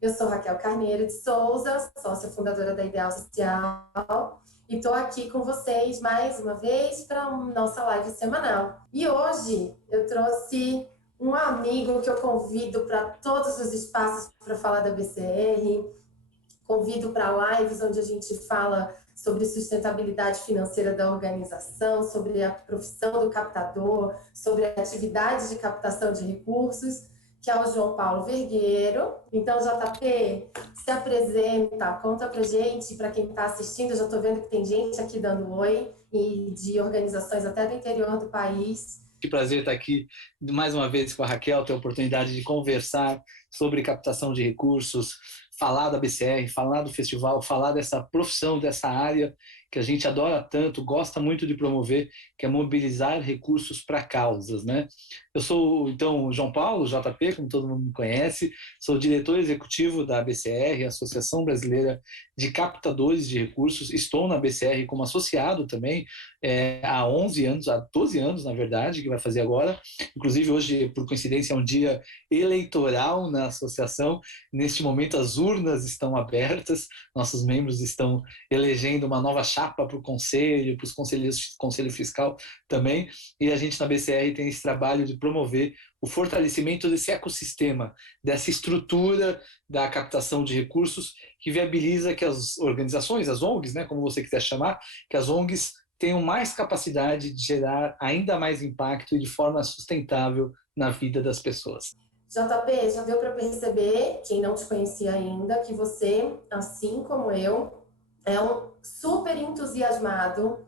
Eu sou Raquel Carneiro de Souza, sócia fundadora da Ideal Social, e estou aqui com vocês mais uma vez para a nossa live semanal. E hoje eu trouxe um amigo que eu convido para todos os espaços para falar da BCR, convido para lives onde a gente fala sobre sustentabilidade financeira da organização, sobre a profissão do captador, sobre a atividade de captação de recursos, que é o João Paulo Vergueiro. Então, JP, se apresenta, conta pra gente, para quem está assistindo, eu já estou vendo que tem gente aqui dando oi, e de organizações até do interior do país. Que prazer estar aqui mais uma vez com a Raquel, ter a oportunidade de conversar sobre captação de recursos, falar da BCR, falar do festival, falar dessa profissão, dessa área que a gente adora tanto, gosta muito de promover, que é mobilizar recursos para causas, né? Eu sou, então, o João Paulo, JP, como todo mundo me conhece, sou diretor executivo da BCR, Associação Brasileira de Captadores de Recursos, estou na BCR como associado também, há 11 anos, há 12 anos, na verdade, que vai fazer agora. Inclusive, hoje, por coincidência, é um dia eleitoral na associação. Neste momento, as urnas estão abertas, nossos membros estão elegendo uma nova chapa para o conselho, para os conselheiros, conselho fiscal também, e a gente na BCR tem esse trabalho de promover o fortalecimento desse ecossistema, dessa estrutura da captação de recursos que viabiliza que as organizações, as ONGs, né, como você quiser chamar, que as ONGs tenham mais capacidade de gerar ainda mais impacto e de forma sustentável na vida das pessoas. JP, já deu para perceber, quem não te conhecia ainda, que você, assim como eu, é um super entusiasmado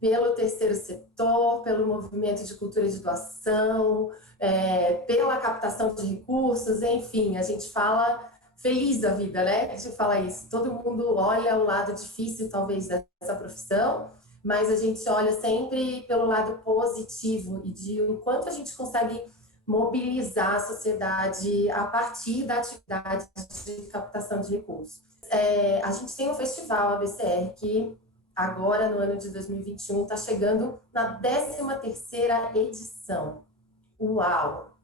pelo terceiro setor, pelo movimento de cultura de doação, pela captação de recursos, enfim, a gente fala feliz da vida, né? A gente fala isso. Todo mundo olha o lado difícil, talvez, dessa profissão, mas a gente olha sempre pelo lado positivo e de o quanto a gente consegue mobilizar a sociedade a partir da atividade de captação de recursos. A gente tem um festival, a BCR, que agora, no ano de 2021, está chegando na 13ª edição. Uau!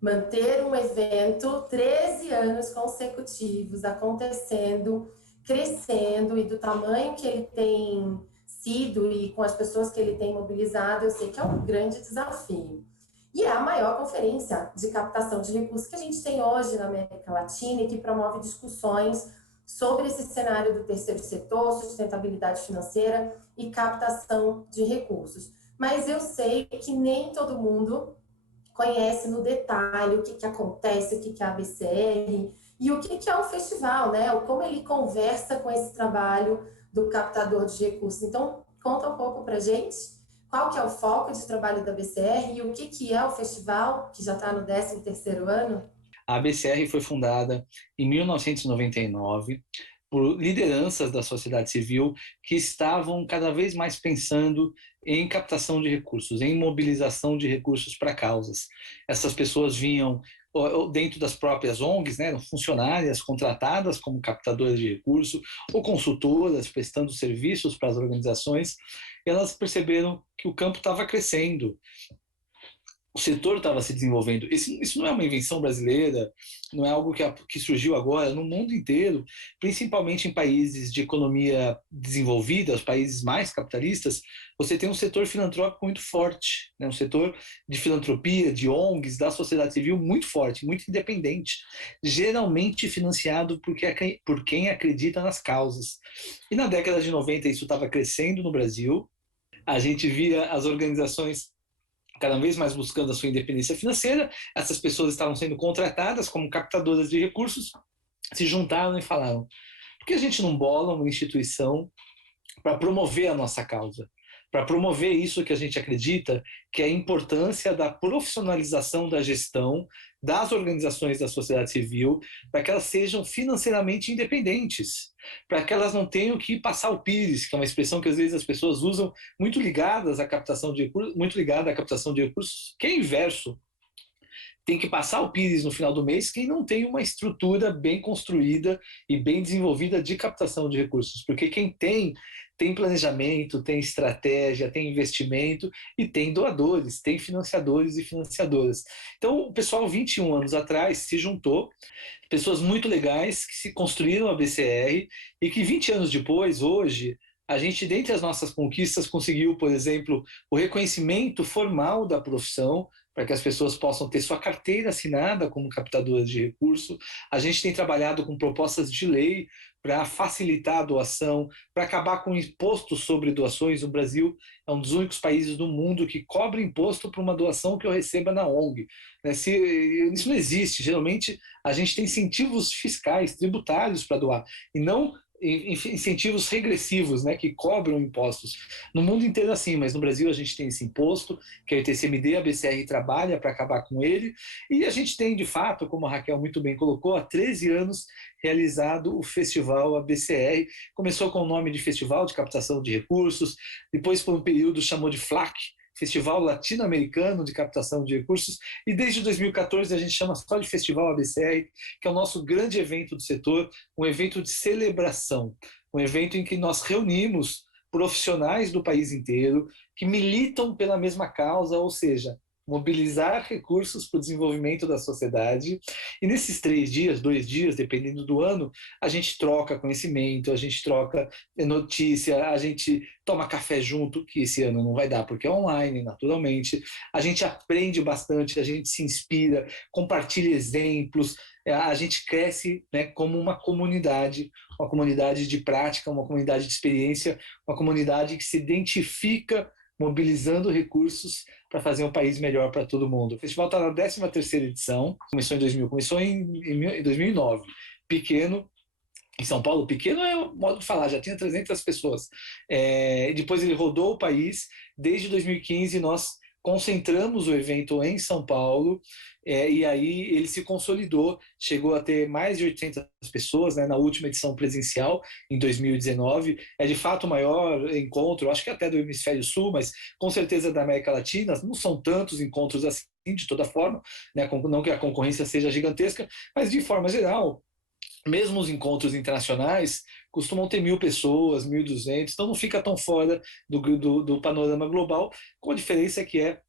Manter um evento 13 anos consecutivos acontecendo, crescendo, e do tamanho que ele tem sido e com as pessoas que ele tem mobilizado, eu sei que é um grande desafio. E é a maior conferência de captação de recursos que a gente tem hoje na América Latina e que promove discussões sobre esse cenário do terceiro setor, sustentabilidade financeira e captação de recursos. Mas eu sei que nem todo mundo conhece no detalhe o que acontece, o que é a BCR e o que é o festival, né? Como ele conversa com esse trabalho do captador de recursos. Então, conta um pouco para a gente. Qual que é o foco de trabalho da BCR e o que é o festival, que já está no 13º ano? A BCR foi fundada em 1999 por lideranças da sociedade civil que estavam cada vez mais pensando em captação de recursos, em mobilização de recursos para causas. Essas pessoas vinham dentro das próprias ONGs, né, eram funcionárias contratadas como captadoras de recursos ou consultoras prestando serviços para as organizações, e elas perceberam que o campo estava crescendo, o setor estava se desenvolvendo. Isso não é uma invenção brasileira, não é algo que surgiu agora. No mundo inteiro, principalmente em países de economia desenvolvida, os países mais capitalistas, você tem um setor filantrópico muito forte, né? Um setor de filantropia, de ONGs, da sociedade civil muito forte, muito independente, geralmente financiado por quem acredita nas causas. E na década de 90 isso estava crescendo no Brasil, a gente via as organizações cada vez mais buscando a sua independência financeira. Essas pessoas estavam sendo contratadas como captadoras de recursos, se juntaram e falaram: por que a gente não bola uma instituição para promover a nossa causa? Para promover isso que a gente acredita, que é a importância da profissionalização da gestão das organizações da sociedade civil, para que elas sejam financeiramente independentes, para que elas não tenham que passar o pires, que é uma expressão que às vezes as pessoas usam, muito ligadas à captação de recursos, muito ligada à captação de recursos, que é inverso. Tem que passar o pires no final do mês quem não tem uma estrutura bem construída e bem desenvolvida de captação de recursos, porque quem tem tem planejamento, tem estratégia, tem investimento e tem doadores, tem financiadores e financiadoras. Então, o pessoal, 21 anos atrás, se juntou, pessoas muito legais que se construíram a BCR e que 20 anos depois, hoje, a gente, dentre as nossas conquistas, conseguiu, por exemplo, o reconhecimento formal da profissão, para que as pessoas possam ter sua carteira assinada como captadoras de recurso. A gente tem trabalhado com propostas de lei para facilitar a doação, para acabar com o imposto sobre doações. O Brasil é um dos únicos países do mundo que cobra imposto por uma doação que eu receba na ONG. Isso não existe. Geralmente, a gente tem incentivos fiscais, tributários para doar, e não incentivos regressivos, né, que cobram impostos. No mundo inteiro assim, mas no Brasil a gente tem esse imposto, que é o ITCMD, a BCR trabalha para acabar com ele, e a gente tem, de fato, como a Raquel muito bem colocou, há 13 anos realizado o Festival ABCR. Começou com o nome de Festival de Captação de Recursos, depois por um período chamou de FLAC, Festival Latino-Americano de Captação de Recursos, e desde 2014 a gente chama só de Festival ABCR, que é o nosso grande evento do setor, um evento de celebração, um evento em que nós reunimos profissionais do país inteiro que militam pela mesma causa, ou seja, mobilizar recursos para o desenvolvimento da sociedade. E nesses 3 dias, 2 dias, dependendo do ano, a gente troca conhecimento, a gente troca notícia, a gente toma café junto, que esse ano não vai dar porque é online, naturalmente. A gente aprende bastante, a gente se inspira, compartilha exemplos, a gente cresce, né, como uma comunidade de prática, uma comunidade de experiência, uma comunidade que se identifica mobilizando recursos para fazer um país melhor para todo mundo. O festival está na 13ª edição, começou em 2000, começou em 2009, pequeno. Em São Paulo, pequeno é o modo de falar, já tinha 300 pessoas. Depois ele rodou o país. Desde 2015 nós concentramos o evento em São Paulo, e aí ele se consolidou, chegou a ter mais de 800 pessoas, né, na última edição presencial, em 2019. É de fato o maior encontro, acho que até do Hemisfério Sul, mas com certeza da América Latina. Não são tantos encontros assim, de toda forma, né, não que a concorrência seja gigantesca, mas de forma geral, mesmo os encontros internacionais costumam ter 1.000 pessoas, 1.200, então não fica tão fora do panorama global, com a diferença que é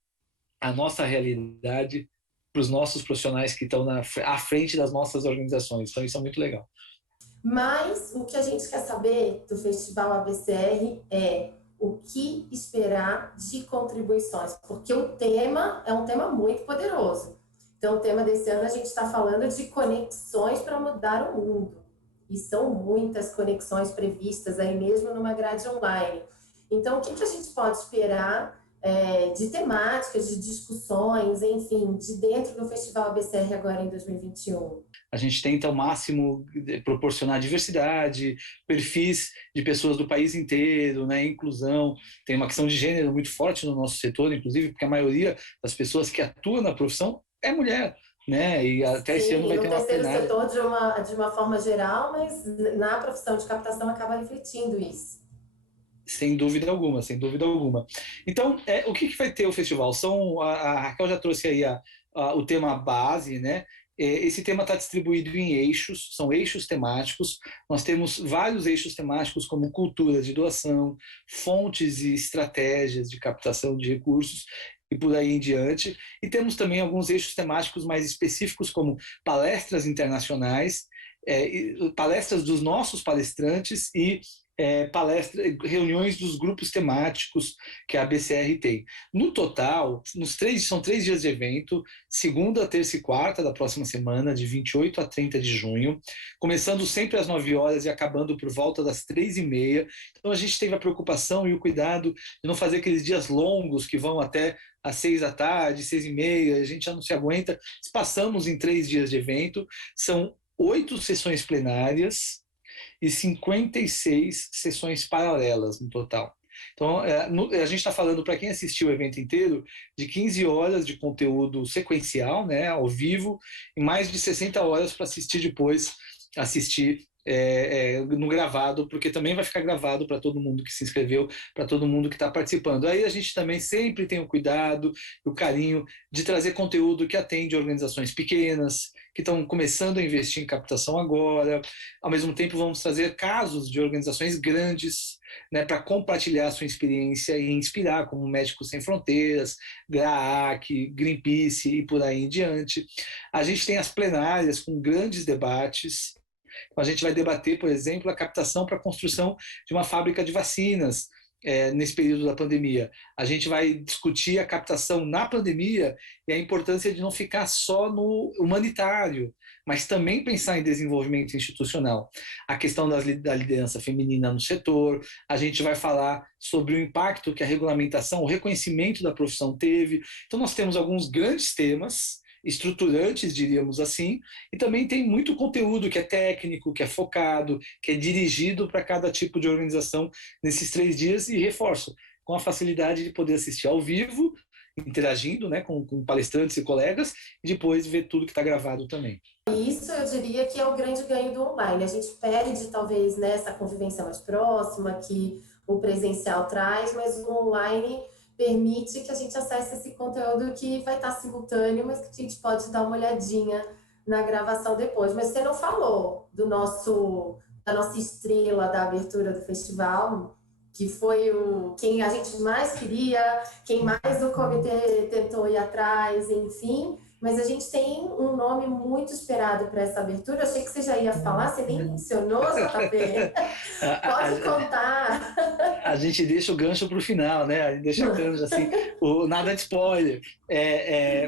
a nossa realidade para os nossos profissionais que estão à frente das nossas organizações. Então isso é muito legal. Mas o que a gente quer saber do Festival ABCR é o que esperar de contribuições, porque o tema é um tema muito poderoso. Então, o tema desse ano a gente está falando de conexões para mudar o mundo. E são muitas conexões previstas aí mesmo numa grade online. Então, o que a gente pode esperar de temáticas, de discussões, enfim, de dentro do Festival ABCR agora em 2021? A gente tenta ao máximo proporcionar diversidade, perfis de pessoas do país inteiro, né, inclusão. Tem uma questão de gênero muito forte no nosso setor, inclusive, porque a maioria das pessoas que atuam na profissão é mulher, né? E até esse ano vai ter uma plenária. No terceiro setor de uma forma geral, mas na profissão de captação acaba refletindo isso. Sem dúvida alguma, sem dúvida alguma. Então, o que vai ter o festival? A Raquel já trouxe aí o tema base, né? Esse tema está distribuído em eixos, são eixos temáticos. Nós temos vários eixos temáticos, como cultura de doação, fontes e estratégias de captação de recursos, e por aí em diante. E temos também alguns eixos temáticos mais específicos, como palestras internacionais, palestras dos nossos palestrantes e reuniões dos grupos temáticos que a ABCR tem. No total, são 3 dias de evento, segunda, terça e quarta da próxima semana, de 28 a 30 de junho, começando sempre às 9 horas e acabando por volta das 3h30. Então a gente teve a preocupação e o cuidado de não fazer aqueles dias longos que vão até às 6 da tarde, 6h30, a gente já não se aguenta. Passamos em 3 dias de evento, são 8 sessões plenárias e 56 sessões paralelas no total. Então, a gente está falando, para quem assistiu o evento inteiro, de 15 horas de conteúdo sequencial, né, ao vivo, e mais de 60 horas para assistir depois, no gravado, porque também vai ficar gravado para todo mundo que se inscreveu, para todo mundo que está participando. Aí a gente também sempre tem o cuidado, o carinho de trazer conteúdo que atende organizações pequenas, que estão começando a investir em captação agora. Ao mesmo tempo, vamos trazer casos de organizações grandes, né, para compartilhar a sua experiência e inspirar, como Médicos Sem Fronteiras, GRAAC, Greenpeace e por aí em diante. A gente tem as plenárias com grandes debates. Então, a gente vai debater, por exemplo, a captação para a construção de uma fábrica de vacinas nesse período da pandemia. A gente vai discutir a captação na pandemia e a importância de não ficar só no humanitário, mas também pensar em desenvolvimento institucional. A questão da liderança feminina no setor, a gente vai falar sobre o impacto que a regulamentação, o reconhecimento da profissão teve. Então, nós temos alguns grandes temas estruturantes, diríamos assim, e também tem muito conteúdo que é técnico, que é focado, que é dirigido para cada tipo de organização nesses 3 dias, e reforço, com a facilidade de poder assistir ao vivo, interagindo, né, com palestrantes e colegas, e depois ver tudo que está gravado também. Isso eu diria que é o grande ganho do online. A gente perde, talvez, nessa convivência mais próxima que o presencial traz, mas o online permite que a gente acesse esse conteúdo que vai estar simultâneo, mas que a gente pode dar uma olhadinha na gravação depois. Mas você não falou da nossa estrela da abertura do festival, que foi quem a gente mais queria, quem mais o comitê tentou ir atrás, enfim. Mas a gente tem um nome muito esperado para essa abertura. Eu achei que você já ia falar, você nem mencionou, JP. Pode contar. A gente deixa o gancho para o final, né? A gente deixa o gancho assim, nada de spoiler.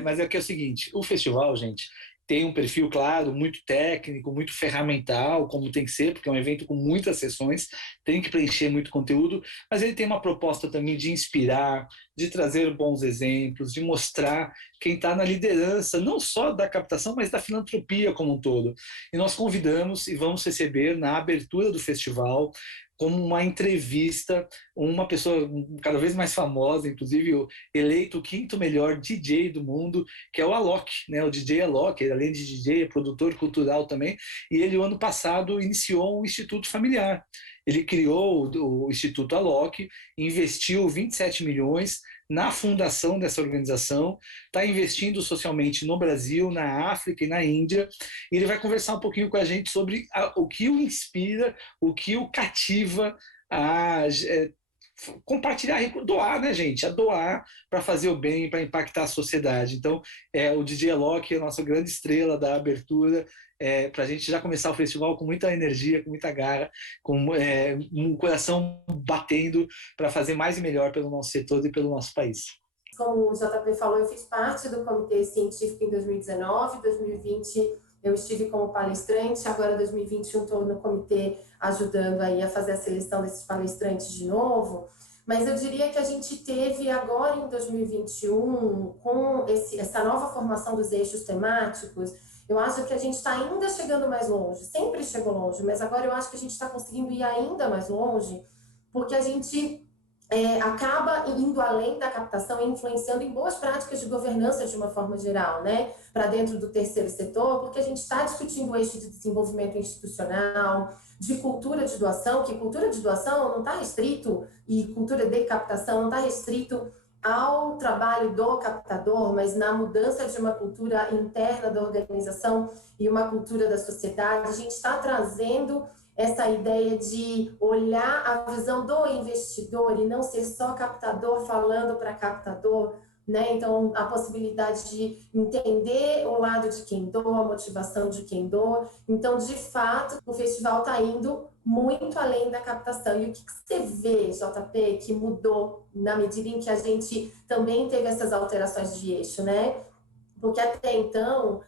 Mas é que é o seguinte, o festival, gente, tem um perfil, claro, muito técnico, muito ferramental, como tem que ser, porque é um evento com muitas sessões, tem que preencher muito conteúdo, mas ele tem uma proposta também de inspirar, de trazer bons exemplos, de mostrar quem está na liderança, não só da captação, mas da filantropia como um todo. E nós convidamos e vamos receber na abertura do festival, como uma entrevista, uma pessoa cada vez mais famosa, inclusive eleito o 5º melhor DJ do mundo, que é o Alok, né? O DJ Alok, além de DJ, é produtor cultural também, e ele, o ano passado, iniciou um instituto familiar. Ele criou o Instituto Alok, investiu 27 milhões na fundação dessa organização, está investindo socialmente no Brasil, na África e na Índia, e ele vai conversar um pouquinho com a gente sobre o que o inspira, o que o cativa a compartilhar, doar, né, gente? A doar para fazer o bem, para impactar a sociedade. Então, o DJ Alok é a nossa grande estrela da abertura, para a gente já começar o festival com muita energia, com muita garra, com um coração batendo para fazer mais e melhor pelo nosso setor e pelo nosso país. Como o JP falou, eu fiz parte do comitê científico em 2019, 2020 eu estive como palestrante, agora 2021 estou no comitê ajudando aí a fazer a seleção desses palestrantes de novo, mas eu diria que a gente teve agora em 2021, com essa nova formação dos eixos temáticos, eu acho que a gente está ainda chegando mais longe, sempre chegou longe, mas agora eu acho que a gente está conseguindo ir ainda mais longe, porque a gente acaba indo além da captação e influenciando em boas práticas de governança de uma forma geral, né? Para dentro do terceiro setor, porque a gente está discutindo o eixo de desenvolvimento institucional, de cultura de doação, que cultura de doação não está restrito, e cultura de captação não está restrito ao trabalho do captador, mas na mudança de uma cultura interna da organização e uma cultura da sociedade. A gente está trazendo essa ideia de olhar a visão do investidor e não ser só captador falando para captador, né? Então, a possibilidade de entender o lado de quem doa, a motivação de quem doa. Então, de fato, o festival está indo muito além da captação. E o que você vê, JP, que mudou na medida em que a gente também teve essas alterações de eixo, né? Porque até então,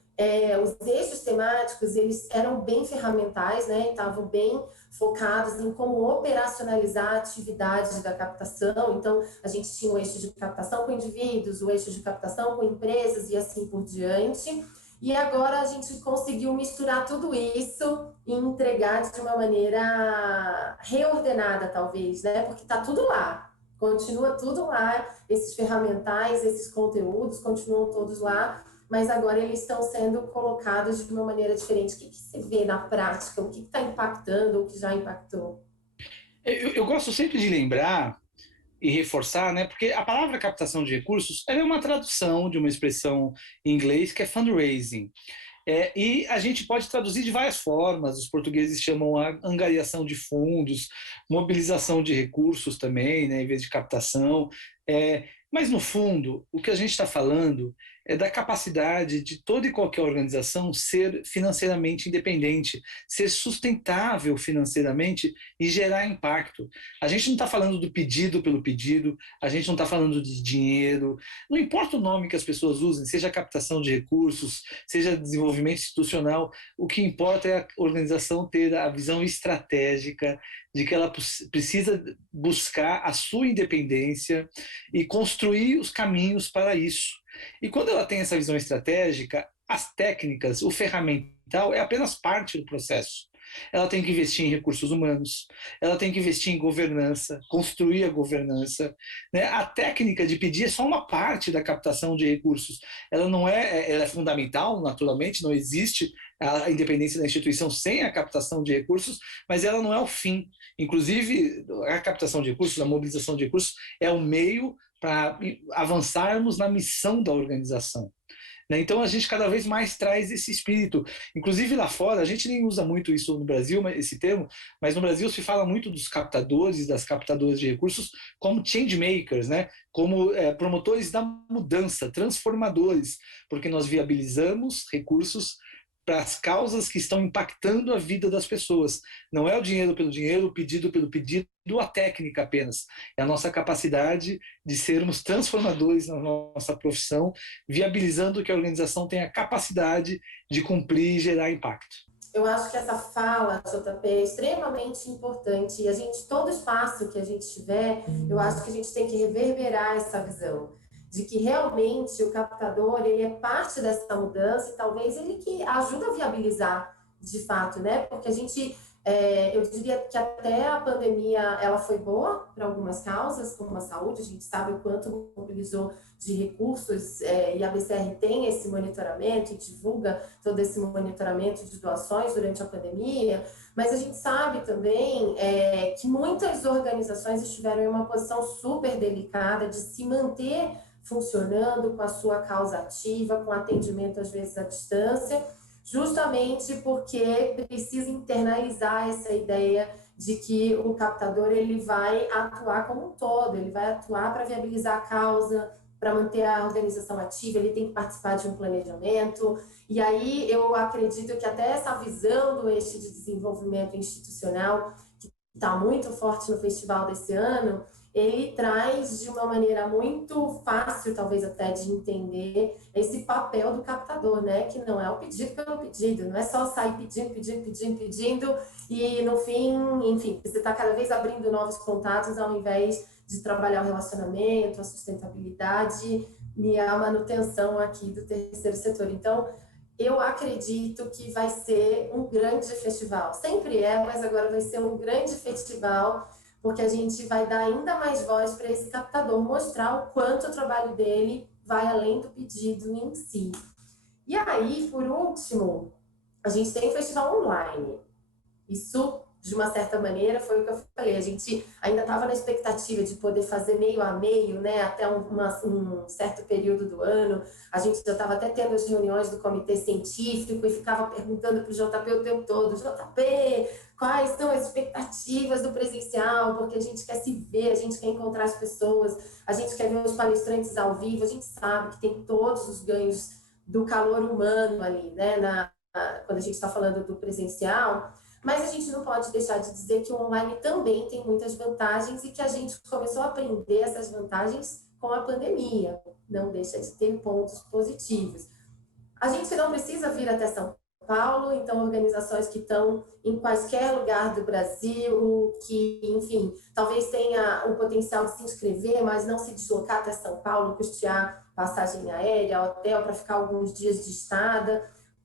os eixos temáticos, eles eram bem ferramentais, né? Estavam bem focados em como operacionalizar a atividade da captação. Então, a gente tinha o eixo de captação com indivíduos, o eixo de captação com empresas e assim por diante. E agora a gente conseguiu misturar tudo isso e entregar de uma maneira reordenada, talvez, né? Porque está tudo lá. Continua tudo lá, esses ferramentais, esses conteúdos, continuam todos lá, mas agora eles estão sendo colocados de uma maneira diferente. O que você vê na prática? O que está impactando, o que já impactou? Eu gosto sempre de lembrar e reforçar, né? Porque a palavra captação de recursos ela é uma tradução de uma expressão em inglês que é fundraising. E a gente pode traduzir de várias formas. Os portugueses chamam a angariação de fundos, mobilização de recursos também, né, em vez de captação. Mas, no fundo, o que a gente está falando é da capacidade de toda e qualquer organização ser financeiramente independente, ser sustentável financeiramente e gerar impacto. A gente não está falando do pedido pelo pedido, a gente não está falando de dinheiro, não importa o nome que as pessoas usem, seja captação de recursos, seja desenvolvimento institucional, o que importa é a organização ter a visão estratégica de que ela precisa buscar a sua independência e construir os caminhos para isso. E quando ela tem essa visão estratégica, as técnicas, o ferramental é apenas parte do processo. Ela tem que investir em recursos humanos, ela tem que investir em governança, construir a governança, né? A técnica de pedir é só uma parte da captação de recursos. Ela não é, ela é fundamental, naturalmente, não existe a independência da instituição sem a captação de recursos, mas ela não é o fim. Inclusive, a captação de recursos, a mobilização de recursos é o meio para avançarmos na missão da organização. Então a gente cada vez mais traz esse espírito. Inclusive lá fora, a gente nem usa muito isso no Brasil, esse termo, mas no Brasil se fala muito dos captadores, das captadoras de recursos, como change makers, né? Como promotores da mudança, transformadores, porque nós viabilizamos recursos para as causas que estão impactando a vida das pessoas. Não é o dinheiro pelo dinheiro, o pedido pelo pedido, a técnica apenas. É a nossa capacidade de sermos transformadores na nossa profissão, viabilizando que a organização tenha a capacidade de cumprir e gerar impacto. Eu acho que essa fala, JP, é extremamente importante. E a gente, todo espaço que a gente tiver, eu acho que a gente tem que reverberar essa visão de que realmente o captador ele é parte dessa mudança e talvez ele que ajuda a viabilizar de fato, né? Porque a gente, eu diria que até a pandemia ela foi boa para algumas causas, como a saúde, a gente sabe o quanto mobilizou de recursos e a BCR tem esse monitoramento e divulga todo esse monitoramento de doações durante a pandemia, mas a gente sabe também que muitas organizações estiveram em uma posição super delicada de se manter funcionando com a sua causa ativa, com atendimento às vezes à distância, justamente porque precisa internalizar essa ideia de que o captador ele vai atuar como um todo, ele vai atuar para viabilizar a causa, para manter a organização ativa, ele tem que participar de um planejamento. E aí eu acredito que até essa visão do eixo de desenvolvimento institucional, que está muito forte no festival desse ano, ele traz de uma maneira muito fácil, talvez até, de entender esse papel do captador, né? Que não é o pedido pelo pedido, não é só sair pedindo, e no fim, enfim, você está cada vez abrindo novos contatos ao invés de trabalhar o relacionamento, a sustentabilidade e a manutenção aqui do terceiro setor. Então, eu acredito que vai ser um grande festival. Sempre é, mas agora vai ser um grande festival, porque a gente vai dar ainda mais voz para esse captador, mostrar o quanto o trabalho dele vai além do pedido em si. E aí, por último, a gente tem o festival online. Isso, de uma certa maneira, foi o que eu falei. A gente ainda estava na expectativa de poder fazer meio a meio, né, até um certo período do ano. A gente já estava até tendo as reuniões do comitê científico e ficava perguntando para o JP o tempo todo: JP, quais são as expectativas do presencial? Porque a gente quer se ver, a gente quer encontrar as pessoas, a gente quer ver os palestrantes ao vivo. A gente sabe que tem todos os ganhos do calor humano ali, né, quando a gente está falando do presencial. Mas a gente não pode deixar de dizer que o online também tem muitas vantagens e que a gente começou a aprender essas vantagens com a pandemia. Não deixa de ter pontos positivos. A gente não precisa vir até São Paulo, então organizações que estão em qualquer lugar do Brasil, que, enfim, talvez tenha o potencial de se inscrever, mas não se deslocar até São Paulo, custear passagem aérea, hotel para ficar alguns dias de estada.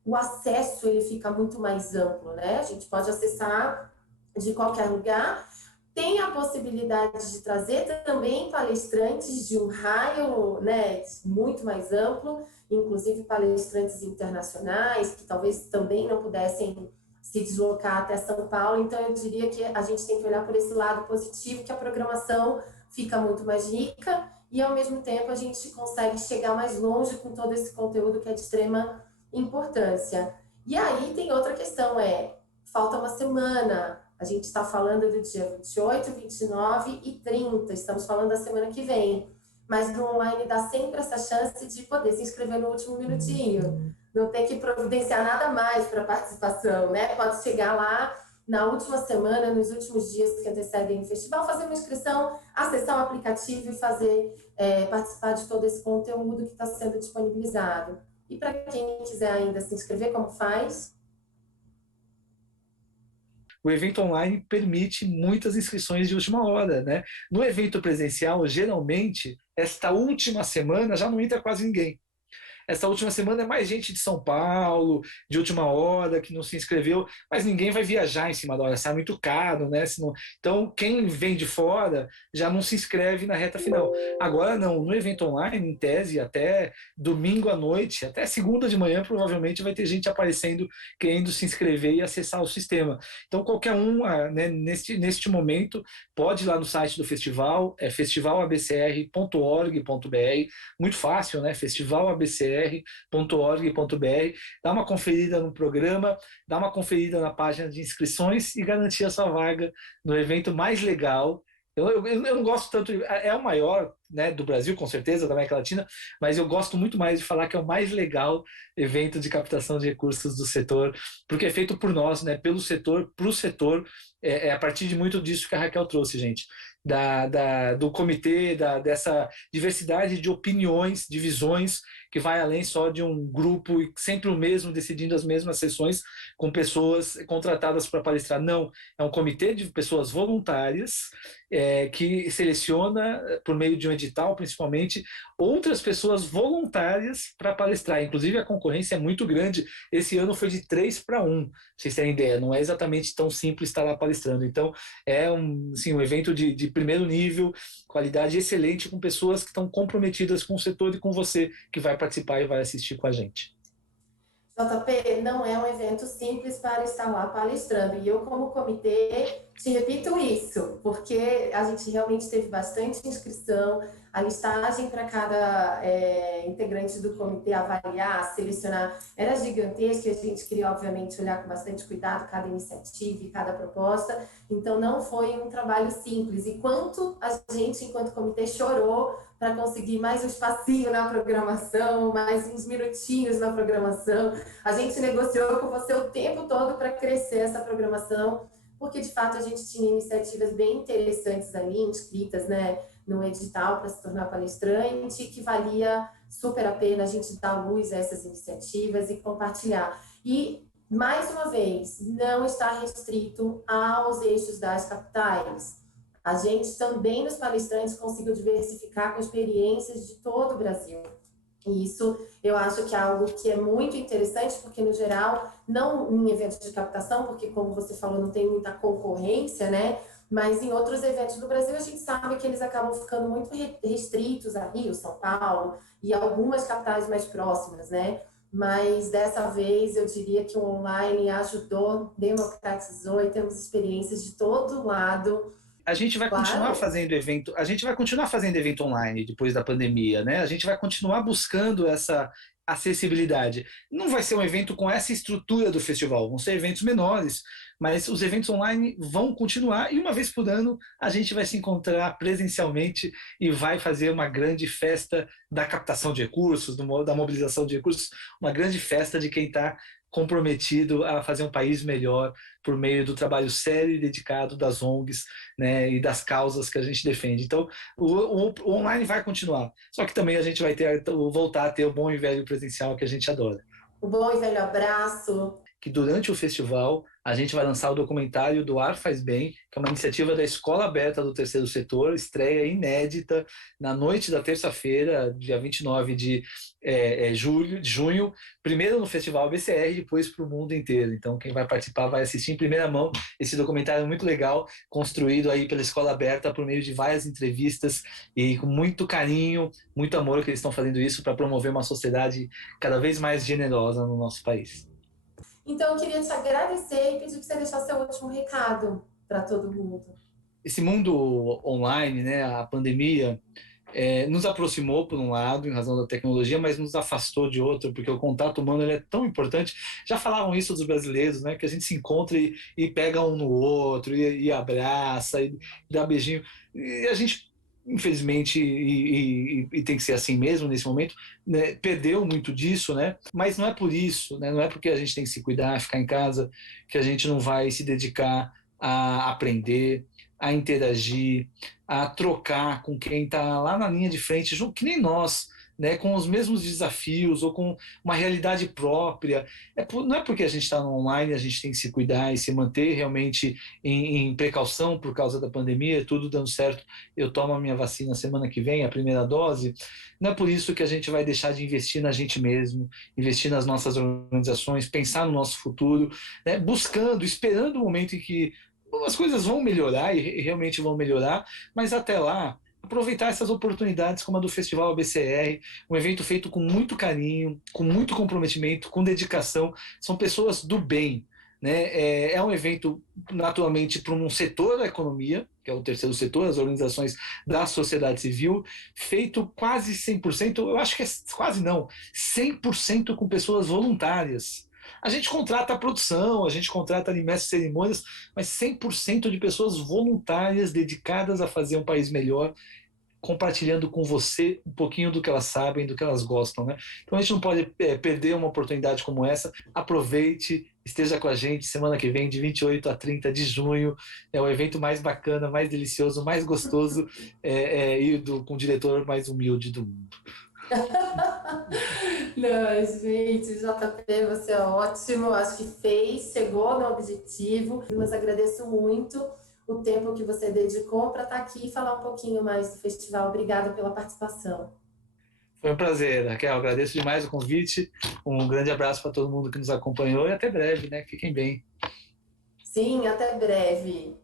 O acesso ele fica muito mais amplo, né? A gente pode acessar de qualquer lugar, Tem a possibilidade de trazer também palestrantes de um raio, né, muito mais amplo, inclusive palestrantes internacionais, que talvez também não pudessem se deslocar até São Paulo. Então, eu diria que a gente tem que olhar por esse lado positivo, que a programação fica muito mais rica e, ao mesmo tempo, a gente consegue chegar mais longe com todo esse conteúdo que é de extrema importância. E aí tem outra questão, falta uma semana. A gente está falando do dia 28, 29 e 30, estamos falando da semana que vem. Mas no online dá sempre essa chance de poder se inscrever no último minutinho, não ter que providenciar nada mais para participação, né? Pode chegar lá na última semana, nos últimos dias que antecedem o festival, fazer uma inscrição, acessar o aplicativo e participar de todo esse conteúdo que está sendo disponibilizado. E para quem quiser ainda se inscrever, como faz? O evento online permite muitas inscrições de última hora, né? No evento presencial, geralmente, esta última semana já não entra quase ninguém. Essa última semana é mais gente de São Paulo, de última hora, que não se inscreveu, mas ninguém vai viajar em cima da hora, sai muito caro, né? Então, quem vem de fora já não se inscreve na reta final. Agora, não, no evento online, em tese, até domingo à noite, até segunda de manhã, provavelmente vai ter gente aparecendo, querendo se inscrever e acessar o sistema. Então, qualquer um, né, neste momento, pode ir lá no site do festival, é festivalabcr.org.br, muito fácil, né? festivalabcr.org.br, dá uma conferida no programa, dá uma conferida na página de inscrições e garantir a sua vaga no evento mais legal. Eu não gosto tanto, é o maior, né, do Brasil, com certeza, da América Latina, mas eu gosto muito mais de falar que é o mais legal evento de captação de recursos do setor, porque é feito por nós, né, pelo setor, para o setor, é a partir de muito disso que a Raquel trouxe, gente. Do comitê, dessa diversidade de opiniões, de visões, que vai além só de um grupo e sempre o mesmo, decidindo as mesmas sessões com pessoas contratadas para palestrar. Não, é um comitê de pessoas voluntárias que seleciona, por meio de um edital principalmente, outras pessoas voluntárias para palestrar. Inclusive a concorrência é muito grande. Esse ano foi de 3-1, pra vocês terem ideia. Não é exatamente tão simples estar lá palestrando. Então é um evento de primeiro nível, qualidade excelente, com pessoas que estão comprometidas com o setor e com você que vai participar e vai assistir com a gente. JP, não é um evento simples para estar lá palestrando. E eu, como comitê, te repito isso, porque a gente realmente teve bastante inscrição, a listagem para cada integrante do comitê avaliar, selecionar, era gigantesca, e a gente queria, obviamente, olhar com bastante cuidado cada iniciativa e cada proposta. Então, não foi um trabalho simples. E quanto a gente, enquanto comitê, chorou para conseguir mais um espacinho na programação, mais uns minutinhos na programação. A gente negociou com você o tempo todo para crescer essa programação, porque de fato a gente tinha iniciativas bem interessantes ali, inscritas, né, no edital para se tornar palestrante, que valia super a pena a gente dar luz a essas iniciativas e compartilhar. E, mais uma vez, não está restrito aos eixos das capitais. A gente também, nos palestrantes, conseguiu diversificar com experiências de todo o Brasil. E isso eu acho que é algo que é muito interessante, porque, no geral, não em eventos de captação, porque, como você falou, não tem muita concorrência, né? Mas em outros eventos do Brasil, a gente sabe que eles acabam ficando muito restritos a Rio, São Paulo e algumas capitais mais próximas, né? Mas dessa vez eu diria que o online ajudou, democratizou e temos experiências de todo lado. A gente vai continuar fazendo evento, a gente vai continuar fazendo evento online depois da pandemia, né? A gente vai continuar buscando essa acessibilidade. Não vai ser um evento com essa estrutura do festival, vão ser eventos menores, mas os eventos online vão continuar e uma vez por ano a gente vai se encontrar presencialmente e vai fazer uma grande festa da captação de recursos, da mobilização de recursos, uma grande festa de quem está comprometido a fazer um país melhor por meio do trabalho sério e dedicado das ONGs, né, e das causas que a gente defende. Então, o online vai continuar, só que também a gente vai voltar a ter o bom e velho presencial que a gente adora. O bom e velho abraço. que durante o festival a gente vai lançar o documentário Do Ar Faz Bem, que é uma iniciativa da Escola Aberta do Terceiro Setor, estreia inédita na noite da terça-feira, dia 29 de junho, primeiro no Festival BCR e depois para o mundo inteiro. Então, quem vai participar vai assistir em primeira mão esse documentário muito legal, construído aí pela Escola Aberta por meio de várias entrevistas e com muito carinho, muito amor que eles estão fazendo isso para promover uma sociedade cada vez mais generosa no nosso país. Então, eu queria te agradecer e pedir que você deixasse seu último recado para todo mundo. Esse mundo online, né, a pandemia, nos aproximou por um lado, em razão da tecnologia, mas nos afastou de outro, porque o contato humano ele é tão importante. Já falavam isso dos brasileiros, né, que a gente se encontra e pega um no outro, e abraça, e dá beijinho. E a gente, infelizmente, e tem que ser assim mesmo nesse momento, né, perdeu muito disso, né? Mas não é por isso, né, não é porque a gente tem que se cuidar, ficar em casa, que a gente não vai se dedicar a aprender, a interagir, a trocar com quem está lá na linha de frente, que nem nós, né, com os mesmos desafios ou com uma realidade própria. Não é porque a gente está no online, a gente tem que se cuidar e se manter realmente em precaução por causa da pandemia, tudo dando certo. Eu tomo a minha vacina semana que vem, a primeira dose. Não é por isso que a gente vai deixar de investir na gente mesmo, investir nas nossas organizações, pensar no nosso futuro, né, buscando, esperando o momento em que as coisas vão melhorar e realmente vão melhorar, mas até lá, aproveitar essas oportunidades como a do Festival ABCR, um evento feito com muito carinho, com muito comprometimento, com dedicação, são pessoas do bem. Né? É um evento, naturalmente, para um setor da economia, que é o terceiro setor, as organizações da sociedade civil, feito quase 100%, eu acho que é quase não, 100% com pessoas voluntárias. A gente contrata a produção, a gente contrata ali mestres de cerimônias, mas 100% de pessoas voluntárias dedicadas a fazer um país melhor, compartilhando com você um pouquinho do que elas sabem, do que elas gostam, né? Então a gente não pode perder uma oportunidade como essa. Aproveite, esteja com a gente semana que vem, de 28 a 30 de junho. É o evento mais bacana, mais delicioso, mais gostoso e com o diretor mais humilde do mundo. Não, gente, JP, você é ótimo, acho que chegou no objetivo, mas agradeço muito o tempo que você dedicou para estar aqui e falar um pouquinho mais do festival. Obrigada pela participação. Foi um prazer, Raquel, agradeço demais o convite, um grande abraço para todo mundo que nos acompanhou e até breve, né? Fiquem bem. Sim, até breve.